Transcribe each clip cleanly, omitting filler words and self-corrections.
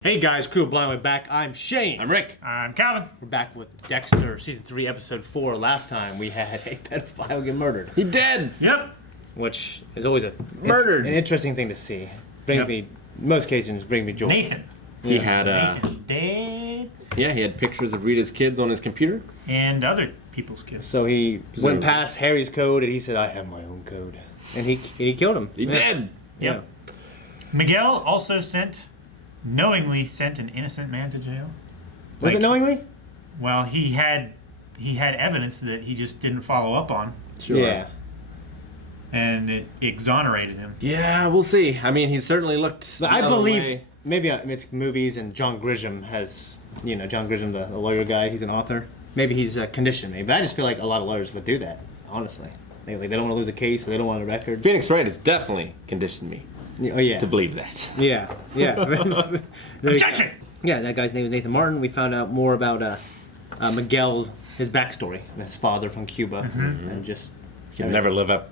Hey guys, Crew of Blind Way back. I'm Shane. I'm Rick. I'm Calvin. We're back with Dexter, Season 3, Episode 4. Last time we had a pedophile get murdered. He dead. Yep. Which is always Murdered. an interesting thing to see. In most occasions, bring me joy. Nathan. He had Nathan's dead. yeah, he had pictures of Rita's kids on his computer. And other people's kids. So he went past Harry's code and he said, I have my own code. And he killed him. He dead. Yep. Miguel also knowingly sent an innocent man to jail. Was it knowingly? Well, he had evidence that he just didn't follow up on, Sure. Yeah. and it exonerated him. Yeah, we'll see. I mean, he certainly looked. But I believe, maybe it's movies and John Grisham has, John Grisham, the lawyer guy, he's an author. Maybe he's conditioned me. But I just feel like a lot of lawyers would do that, honestly. They don't want to lose a case, or they don't want a record. Phoenix Wright has definitely conditioned me Oh, yeah. to believe that. Yeah. Objection! Yeah, that guy's name is Nathan Martin. We found out more about Miguel's, his backstory, his father from Cuba, and just He could never live up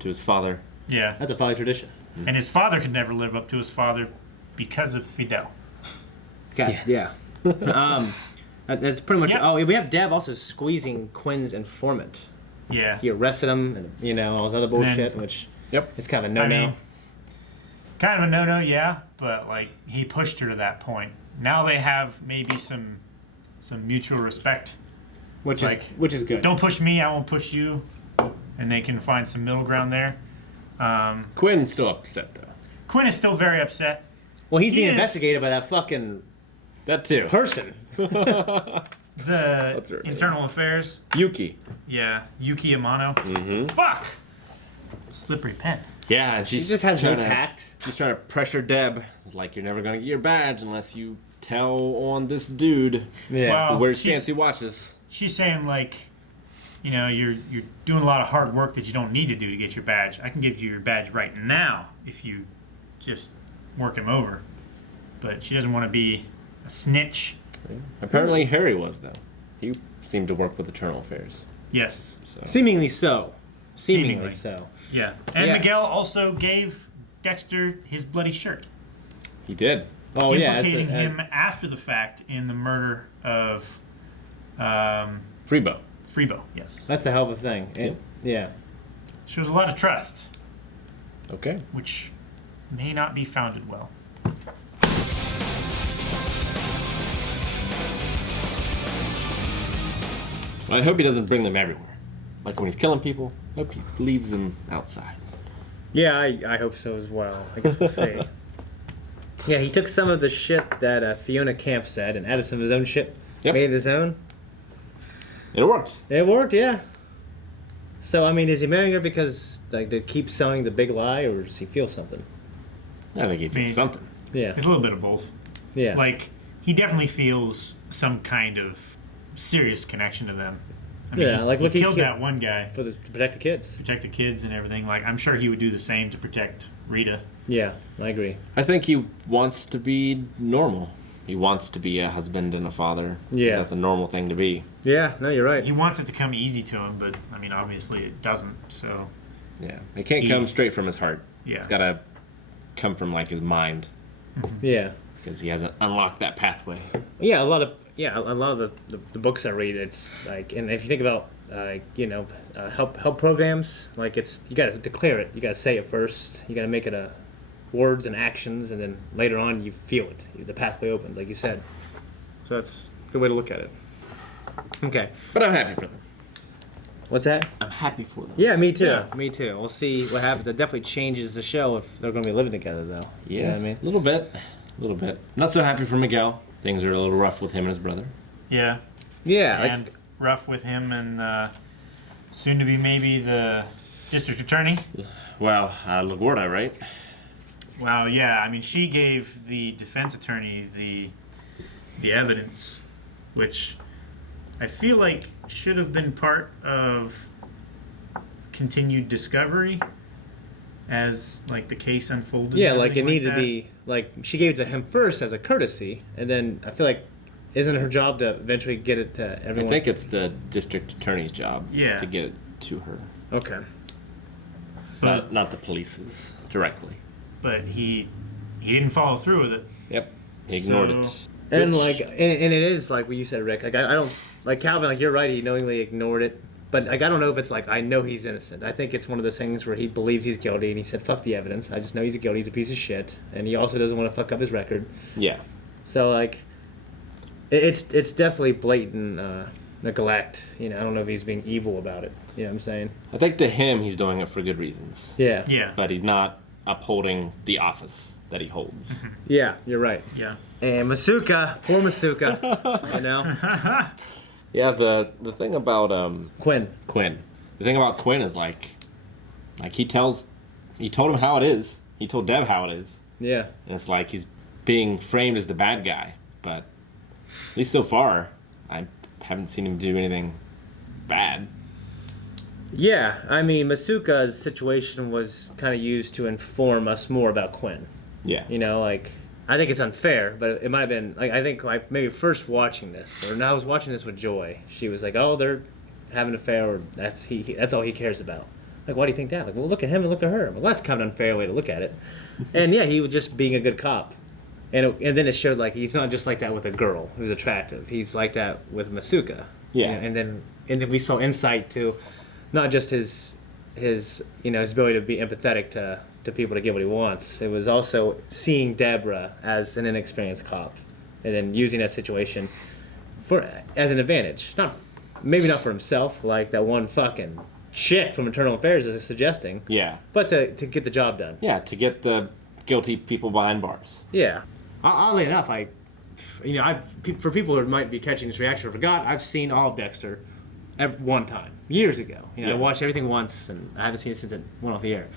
to his father. Yeah. that's a family tradition. And his father could never live up to his father because of Fidel. Guys, yeah. That's pretty much. Yep. Oh, we have Deb also squeezing Quinn's informant. Yeah. He arrested him, and all this other bullshit, which it's kind of a no-no. I mean, kind of a no-no, yeah, but he pushed her to that point. Now they have maybe some mutual respect. which is good. Don't push me, I won't push you, and they can find some middle ground there. Quinn's still upset though. Quinn is still very upset. Well, he's He being is- investigated by that fucking That too. person. The That's her name. internal affairs, Yuki. yeah, Yuki Amano. Mm-hmm. Fuck! Slippery pen. Yeah, and She she's just has no trying to- tact. She's trying to pressure Deb. It's like, you're never gonna get your badge unless you tell on this dude Yeah. Well, who wears she's- fancy watches. She's saying you're doing a lot of hard work that you don't need to do to get your badge. I can give you your badge right now if you just work him over. But she doesn't want to be a snitch. Apparently Harry was though. He seemed to work with Internal Affairs. Yes. So Seemingly so. Seemingly Seemingly. so. Yeah. And Yeah. Miguel also gave Dexter his bloody shirt, he did. Oh, yeah. implicating him after the fact in the murder of Freebo. Freebo. Yes. That's a hell of a thing. Yeah. Shows a lot of trust, Okay. which may not be founded well. Well, I hope he doesn't bring them everywhere. Like when he's killing people, I hope he leaves them outside. Yeah, I hope so as well. I guess we'll see. Yeah, he took some of the shit that Fiona Camp said and added some of his own shit. Yep. Made his own. And it worked. It worked, yeah. So, I mean, is he marrying her because, to keep selling the big lie, or does he feel something? I think he thinks something. Yeah. It's a little bit of both. Yeah. He definitely feels some kind of serious connection to them. I mean, Yeah, like, he look, he killed killed- that one guy, to protect the kids. protect the kids and everything. I'm sure he would do the same to protect Rita. Yeah, I agree. I think he wants to be normal. He wants to be a husband and a father. Yeah. That's a normal thing to be. Yeah, no, you're right. He wants it to come easy to him, but obviously it doesn't. So Yeah. It can't come straight from his heart. Yeah. It's got to come from his mind Yeah. because he hasn't unlocked that pathway. Yeah, a lot of the books I read, it's and if you think about help programs, it's you got to declare it, you got to say it first, you got to make it a words and actions, and then later on you feel it, the pathway opens, like you said. So that's a good way to look at it. Okay, But I'm happy for them. what's that? I'm happy for them. Yeah, me too. Yeah. Me too. We'll see what happens. It definitely changes the show if they're going to be living together, though. Yeah. You know what I mean? A little bit. A little bit. Not so happy for Miguel. Things are a little rough with him and his brother. yeah, Yeah. and rough with him and soon to be maybe the district attorney. Well, LaGuardia, right? Well, yeah. She gave the defense attorney the evidence, which I feel like should have been part of continued discovery as the case unfolded. Yeah, and it everything needed that. to be she gave it to him first as a courtesy, and then I feel like isn't it her job to eventually get it to everyone? I think it's the district attorney's job Yeah. to get it to her. Okay. But Not the police's directly. he didn't follow through with it. Yep. He ignored So- it. And Which- like, and it is like what you said, Rick. Like I don't like Calvin. Like you're right. He knowingly ignored it. But like I don't know if it's like I know he's innocent. I think it's one of those things where he believes he's guilty and he said fuck the evidence. I just know he's guilty. He's a piece of shit, and he also doesn't want to fuck up his record. Yeah. So like, it's definitely blatant neglect. You know, I don't know if he's being evil about it. You know what I'm saying? I think to him, he's doing it for good reasons. Yeah. Yeah. But he's not upholding the office that he holds. Yeah, you're right. Yeah. And Masuka, poor Masuka. You know, Yeah, the thing about Quinn. Quinn. The thing about Quinn is like he told him how it is. He told Deb how it is. Yeah. And it's like he's being framed as the bad guy. But at least so far, I haven't seen him do anything bad. Yeah, I mean, Masuka's situation was kind of used to inform us more about Quinn. Yeah. You know, like, I think it's unfair, but it might have been, like, I think maybe first watching this, or now I was watching this with Joy. She was like, oh, they're having an affair, or that's all he cares about. Like, why do you think that? Like, well, look at him and look at her. Well, that's kind of an unfair way to look at it. And yeah, he was just being a good cop. And then it showed, like, he's not just like that with a girl who's attractive. He's like that with Masuka. Yeah. And then we saw insight to not just his ability to be empathetic to people to get what he wants. It was also seeing Deborah as an inexperienced cop, and then using that situation as an advantage. Maybe not for himself, like that one fucking chick from Internal Affairs is suggesting. Yeah. But to get the job done. Yeah, to get the guilty people behind bars. Yeah. Oddly enough, for people who might be catching this reaction, I forgot I've seen all of Dexter one time years ago. I Yeah. watched everything once, and I haven't seen it since it went off the air.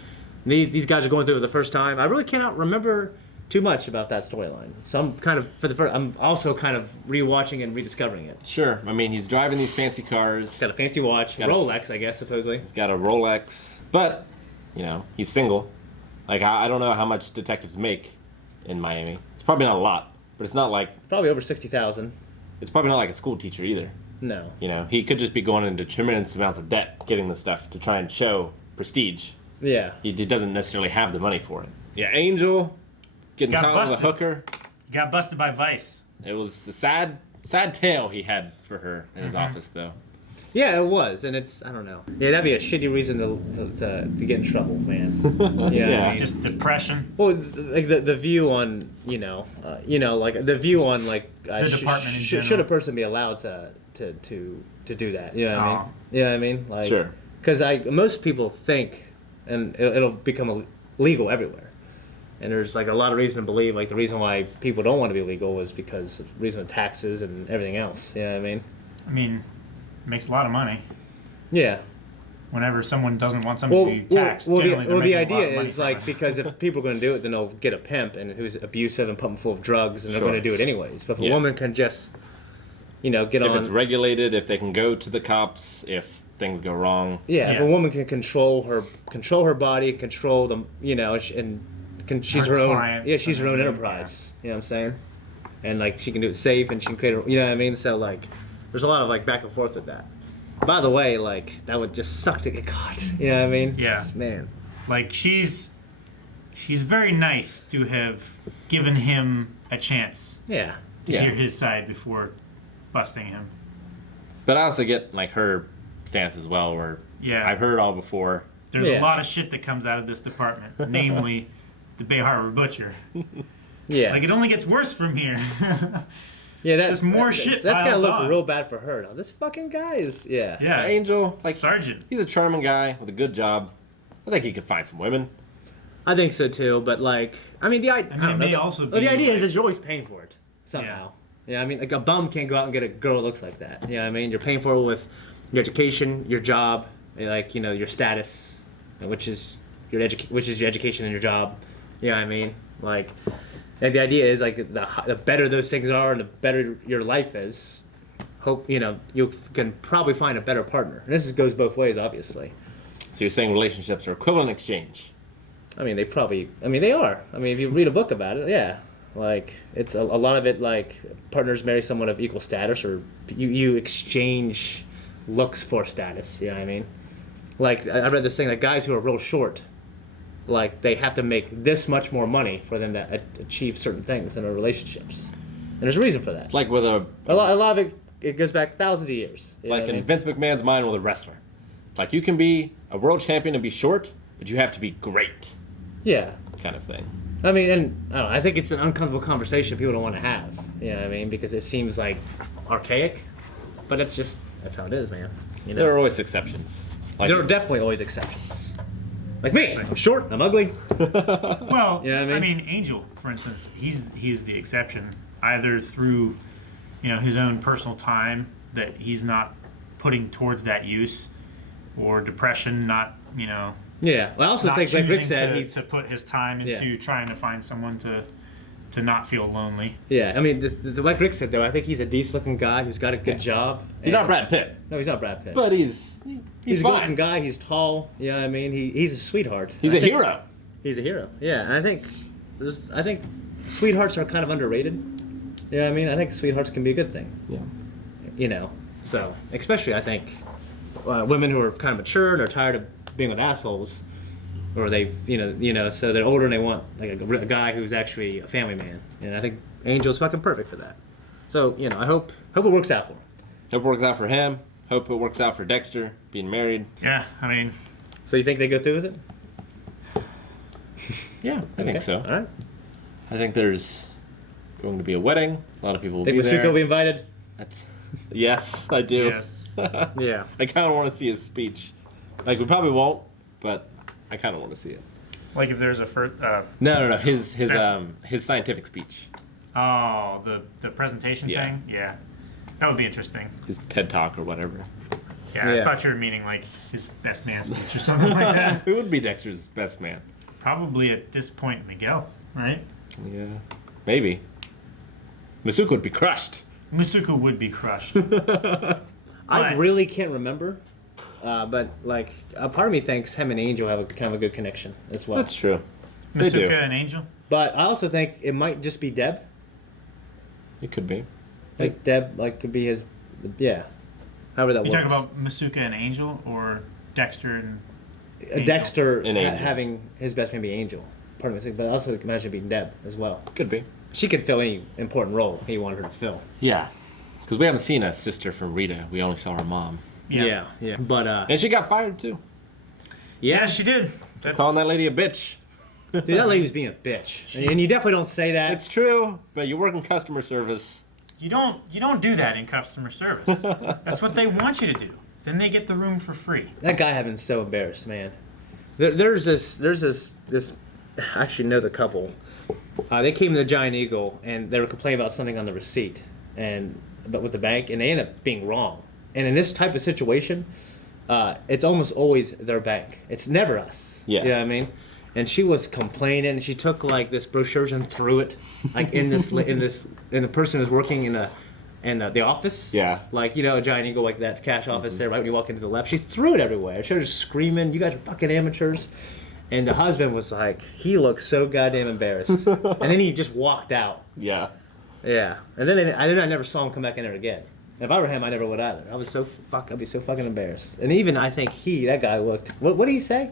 And these guys are going through it the first time. I really cannot remember too much about that storyline. So I'm also kind of rewatching and rediscovering it. Sure. I mean, he's driving these fancy cars. Got a fancy watch, Got a- Rolex, I guess, supposedly. He's got a Rolex. But, he's single. Like, I don't know how much detectives make in Miami. It's probably not a lot, but it's not like... Probably over 60,000. It's probably not like a school teacher either. No. He could just be going into tremendous amounts of debt getting this stuff to try and show prestige. Yeah. He doesn't necessarily have the money for it. Yeah, Angel getting Got caught with a busted. hooker. Got busted by Vice. It was a sad tale he had for her in his office, though. Yeah, it was, and it's, I don't know. Yeah, that'd be a shitty reason to get in trouble, man. You know what Yeah. I mean? Just depression. Well, like the view on like the view on like The department in should general. a person be allowed to do that? You know what I mean? Oh. You know what I mean? Like, Sure. Because most people think, and it'll become legal everywhere. And there's like a lot of reason to believe like the reason why people don't want to be legal is because of reason of taxes and everything else. You know what I mean? I mean, makes a lot of money. Yeah. Whenever someone doesn't want something to be taxed, generally they're the making a lot of idea money is from like it. because if people are going to do it, then they'll get a pimp and who's abusive and put them full of drugs, and they're Sure. going to do it anyways. But if a Yeah. woman can just, get If on, it's regulated, if they can go to the cops, if things go wrong. yeah, if Yeah. a woman can control her body, control them, she's Her her own, clients yeah, she's and her own everything, enterprise. You know what I'm saying? And like she can do it safe, and she can create, you know what I mean? So like, there's a lot of like back and forth with that. By the way, like that would just suck to get caught. You know what I mean? Yeah. Man. Like she's very nice to have given him a chance Yeah. to Yeah. hear his side before busting him. But I also get like her stance as well, where Yeah. I've heard it all before. There's Yeah. a lot of shit that comes out of this department, namely the Bay Harbor Butcher. Yeah. Like it only gets worse from here. Yeah, Just more shit That's gonna piles look on. real bad for her. Now, this fucking guy is, yeah. Yeah. Angel, like Sergeant. he's a charming guy with a good job. I think he could find some women. I think so too. But like, I mean, I it don't may know. also The be, idea like- is you're always paying for it somehow. Yeah. I mean, like a bum can't go out and get a girl that looks like that. You know what I mean? You're paying for it with your education, your job, like your status, which is your education and your job. You know what I mean? Like the idea is like the better those things are and the better your life is. Hope you can probably find a better partner. And this goes both ways, obviously. So you're saying relationships are equivalent exchange. I mean, they are. I mean, if you read a book about it, yeah. Like, it's a lot of it, like, partners marry someone of equal status, or you exchange looks for status, you know what I mean? Like, I read this thing, like, guys who are real short, like they have to make this much more money for them to achieve certain things in their relationships, and there's a reason for that. It's like with a lot of it goes back thousands of years. It's like in Vince McMahon's mind with a wrestler. It's like you can be a world champion and be short, but you have to be great. Yeah. Kind of thing. I mean, and I don't know, I think it's an uncomfortable conversation people don't want to have. You know what I mean? Because it seems like archaic, but that's how it is, man. You know? There are always exceptions. Like, There are definitely always exceptions. Like me, I'm short, I'm ugly. Well, You know what I mean? Angel, for instance, he's the exception, either through, his own personal time that he's not putting towards that use, or depression, not, Yeah. Well, I also not think, like Rick choosing said, to put his time into trying to find someone to not feel lonely. Yeah, I mean, like Rick said, though, I think he's a decent-looking guy who's got a good job. He's not Brad Pitt. No, he's not Brad Pitt. But he's a good-looking guy. He's tall. You know what I mean? He's a sweetheart. He's a hero. He's a hero. Yeah, and I think sweethearts are kind of underrated. You know what I mean? I think sweethearts can be a good thing. Yeah. So especially I think women who are kind of mature and are tired of being with assholes, or they've so they're older and they want like a guy who's actually a family man. And I think Angel's fucking perfect for that. So I hope it works out for him. Hope it works out for him. Hope it works out for Dexter being married. Yeah, I mean. So you think they go through with it? Yeah, I think so. All right. I think there's going to be a wedding. A lot of people will Think be Masuko there. will be invited? Yes, I do. Yes. Yeah. I kind of want to see his speech. Like, we probably won't, but I kind of want to see it. Like if there's a first. No. His scientific speech. Oh, the presentation Yeah. thing? Yeah. That would be interesting. His TED Talk or whatever. Yeah, Yeah. I thought you were meaning like his best man speech or something like that. Who would be Dexter's best man? Probably at this point, Miguel, right? Yeah, maybe. Masuko would be crushed. Masuko would be crushed. I really can't remember, but like a part of me thinks him and Angel have a kind of a good connection as well. That's true. They do. Masuka and Angel? But I also think it might just be Deb. It could be. Like Deb, like could be his, yeah. However that You works. talking about Masuka and Angel or Dexter and Angel? Dexter And Angel. having his best friend be Angel. Part of it, but also imagine it being Deb as well. Could be. She could fill any important role he wanted her to fill. Yeah. Because we haven't seen a sister from Rita. We only saw her mom. Yeah. But And she got fired, too. Yeah, she did. That's, Calling that lady a bitch. dude, that lady was being a bitch, and you definitely don't say that. It's true, but you work in customer service. you don't do that in customer service. That's what they want you to do. Then they get the room for free. That guy had been so embarrassed, man. There's this. I actually know the couple. They came to the Giant Eagle and they were complaining about something on the receipt, but with the bank, and they ended up being wrong. And in this type of situation, it's almost always their bank. It's never us. Yeah. You know what I mean? And she was complaining, and she took like this brochures and threw it, like in the person who's working in the office. Yeah. Like, a Giant Eagle, like that cash office there, right when you walk into the left. She threw it everywhere. She was just screaming, "You guys are fucking amateurs." And the husband was like, he looked so goddamn embarrassed. And then he just walked out. Yeah. Yeah. And then I never saw him come back in there again. If I were him, I never would either. I'd be so fucking embarrassed. And even I think that guy looked, what did he say?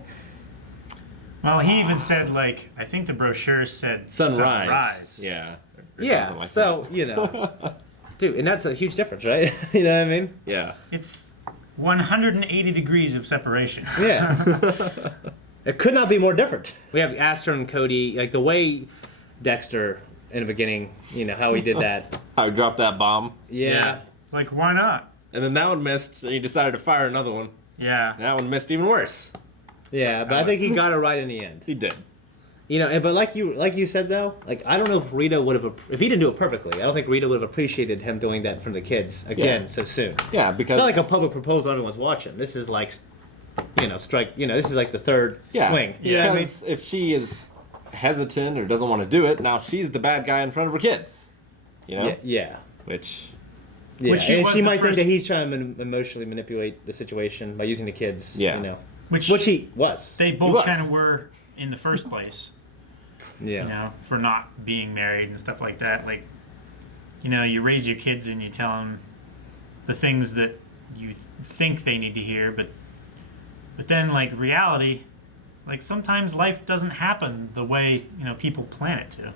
Well, he even said, like, I think the brochure said Sunrise. Yeah. Or Yeah. something like So, dude, and that's a huge difference, right? You know what I mean? that. Yeah. It's 180 degrees of separation. Yeah. It could not be more different. We have Aster and Cody, like the way Dexter in the beginning, how he did that. I dropped that bomb. Yeah. It's like, why not? And then that one missed, and he decided to fire another one. Yeah. And that one missed even worse. Yeah, but I think he got it right in the end. He did. But like you said though, like I don't know if Rita would have, if he didn't do it perfectly, I don't think Rita would have appreciated him doing that from the kids again so soon. Yeah, because It's not like a public proposal everyone's watching. This is like, strike. This is like the third swing. You know what I mean? Because if she is hesitant or doesn't want to do it, now she's the bad guy in front of her kids. Yeah. Which. Yeah. Which she And was she the might think first- that he's trying to emotionally manipulate the situation by using the kids. Yeah. Which he was. they was. both kind of were in the first place. Yeah. For not being married and stuff like that. Like, you raise your kids and you tell them the things that you think they need to hear, but then, like, reality Like sometimes life doesn't happen the way people plan it to.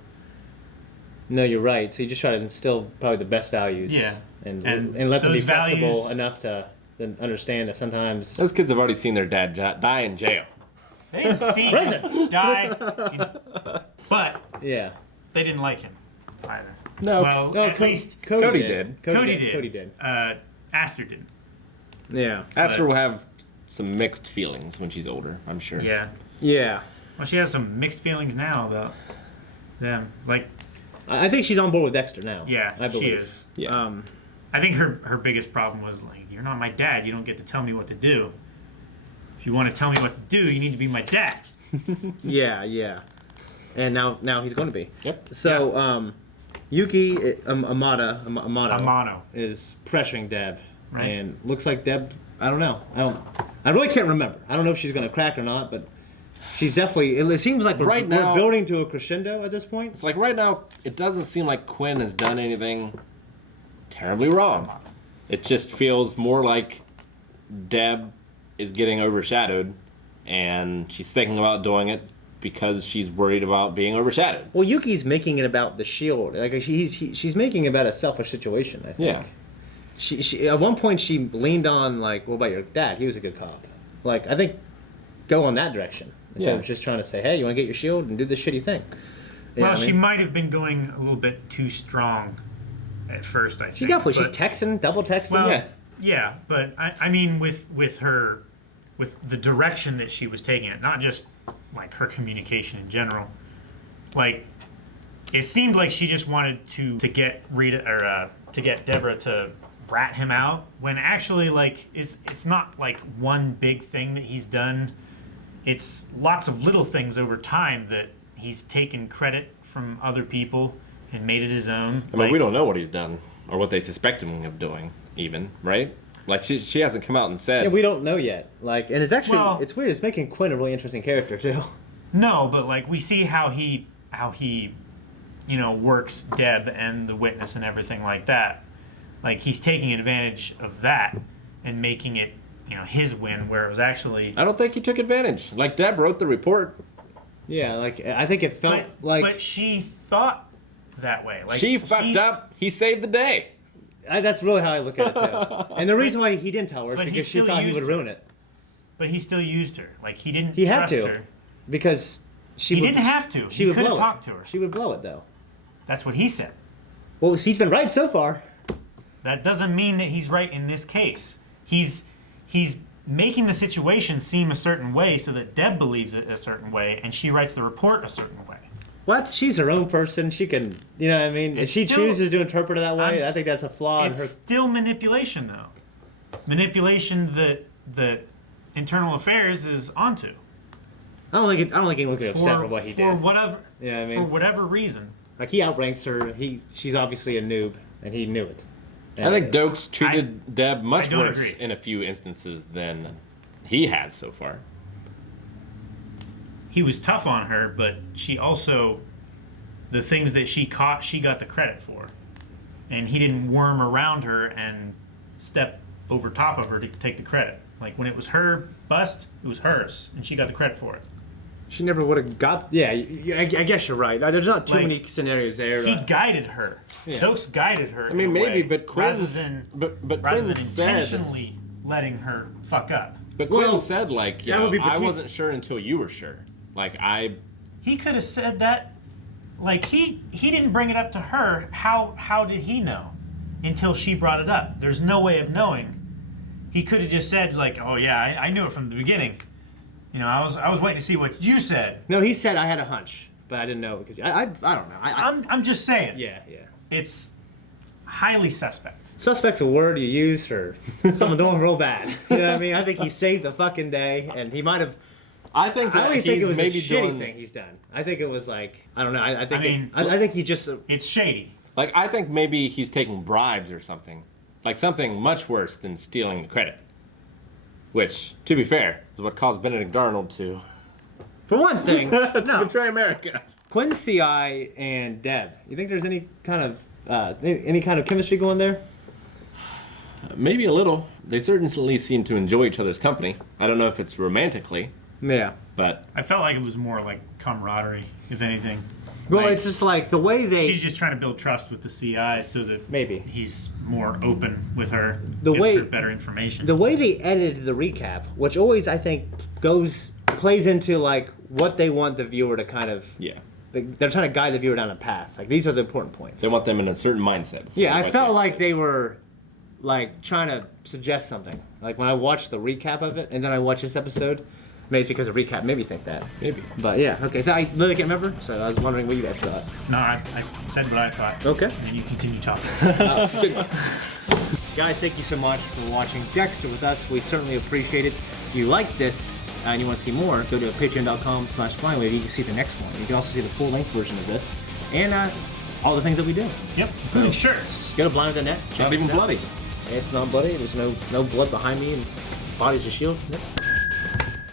No, you're right. So you just try to instill probably the best values. Yeah. And let them be those flexible values- enough to then understand that sometimes. Those kids have already seen their dad die in jail. They didn't see him die, but Yeah. they didn't like him either. No. Well, No, at least Cody did. Cody did. Cody did. Aster didn't. Yeah. Aster will have some mixed feelings when she's older, I'm sure. Yeah. Yeah. Well, she has some mixed feelings now about them. Like, I think she's on board with Dexter now. yeah, I believe. she is. Yeah. I think her biggest problem was like, you're not my dad. You don't get to tell me what to do. If you want to tell me what to do, you need to be my dad. Yeah. And now he's going to be. Yep. So, Yuki Amato Amano. is pressuring Deb, Right. and looks like Deb. I don't know. I really can't remember. I don't know if she's going to crack or not, but she's definitely. It seems like Right now- we're building to a crescendo at this point. It's like right now, it doesn't seem like Quinn has done anything terribly wrong. It just feels more like Deb is getting overshadowed, and she's thinking about doing it because she's worried about being overshadowed. Well, Yuki's making it about the shield. Like she's making it about a selfish situation. I think. Yeah. She at one point she leaned on like, what about your dad? He was a good cop. Like I think go on that direction instead of just trying to say, hey, you want to get your shield and do this shitty thing. You know Well, what I she mean? might have been going a little bit too strong at first, I think. She definitely but- she's texting, double texting. Well, yeah, but I mean with the direction that she was taking it, not just like her communication in general. Like it seemed like she just wanted to get Rita or to get Deborah to rat him out when actually like it's not like one big thing that he's done. It's lots of little things over time that he's taken credit from other people and made it his own. I mean, we don't know what he's done or what they suspect him of doing, even, right? Like, she hasn't come out and said. Yeah, we don't know yet. Like, and it's actually Well- it's weird. It's making Quinn a really interesting character too. No, but like we see how he works Deb and the witness and everything like that. Like he's taking advantage of that and making it his win where it was actually. I don't think he took advantage. Like, Deb wrote the report. Yeah, like I think it felt like But she thought that way. Like She fucked up. He saved the day. that's really how I look at it too. And the reason why he didn't tell her is But he because she still thought he used would her. ruin it. But he still used her. Like he didn't. He had trust to. her. Because she He would, didn't have to. She He would could have blow talked it. to her. She would blow it though. That's what he said. Well, he's been right so far. That doesn't mean that he's right in this case. He's making the situation seem a certain way so that Deb believes it a certain way, and she writes the report a certain way. What? She's her own person. She can, you know what I mean? If It's she still- chooses to interpret it that way, I'm I think that's a flaw in It's her. still manipulation, though. Manipulation that Internal Affairs is onto. I don't think anyone could upset for what he for did. whatever Yeah, I for mean, whatever reason. like he outranks her. She's obviously a noob, and he knew it. I think Dokes treated Deb much I don't worse agree. in a few instances than he has so far. He was tough on her, but she also the things that she caught, she got the credit for, and he didn't worm around her and step over top of her to take the credit. Like when it was her bust, it was hers, and she got the credit for it. she never would have got. Yeah, I guess you're right. There's not too Like, many scenarios there. He guided her. Yeah. Dokes guided her. I mean, in a maybe, way, but rather Quinn's, than but rather Quinn than said, intentionally letting her fuck up. but Well, Quinn said, like, that would be I Batiste. wasn't sure until you were sure. Like, He could have said that. Like he didn't bring it up to her. How did he know? Until she brought it up. There's no way of knowing. He could have just said like, "Oh yeah, I knew it from the beginning." I was waiting to see what you said. No, he said I had a hunch, but I didn't know because I don't know. I'm just saying. Yeah. It's highly suspect. Suspect's a word you use for someone doing real bad. You know what I mean? I think he saved the fucking day, and he might have. I think I that don't he's think it was a maybe shitty doing, thing he's done. I think it was like I don't know. I think I mean- I think he just. It's shady. like, I think maybe he's taking bribes or something. Like, something much worse than stealing the credit. Which, to be fair, is what caused Benedict Arnold to For one thing, no. betray America. Quinn, CI, and Deb. You think there's any kind of chemistry going there? Maybe a little. They certainly seem to enjoy each other's company. I don't know if it's romantically, Yeah. But I felt like it was more like camaraderie, if anything. Well, Like, it's just like the way they. she's just trying to build trust with the CI so that Maybe. he's more open with her, The gets way- her better information. The way they edited the recap, which always I think plays into like what they want the viewer to kind of. yeah, They're trying to guide the viewer down a path. Like these are the important points. they want them in a certain mindset. before Yeah, the I rest felt of like it. they were like trying to suggest something. Like when I watched the recap of it and then I watched this episode, maybe it's because the recap made me think that. Maybe. But yeah, okay. So I really can't remember. So I was wondering what you guys thought. No, I said what I thought. Okay. And then you continue talking. Guys, thank you so much for watching Dexter with us. We certainly appreciate it. If you like this and you want to see more, go to patreon.com/blindwave. You can see the next one. You can also see the full-length version of this and all the things that we do. Yep, including shirts. Go to blindwave.net. Not even bloody. It's not bloody. There's no blood behind me and body's a shield. Yep.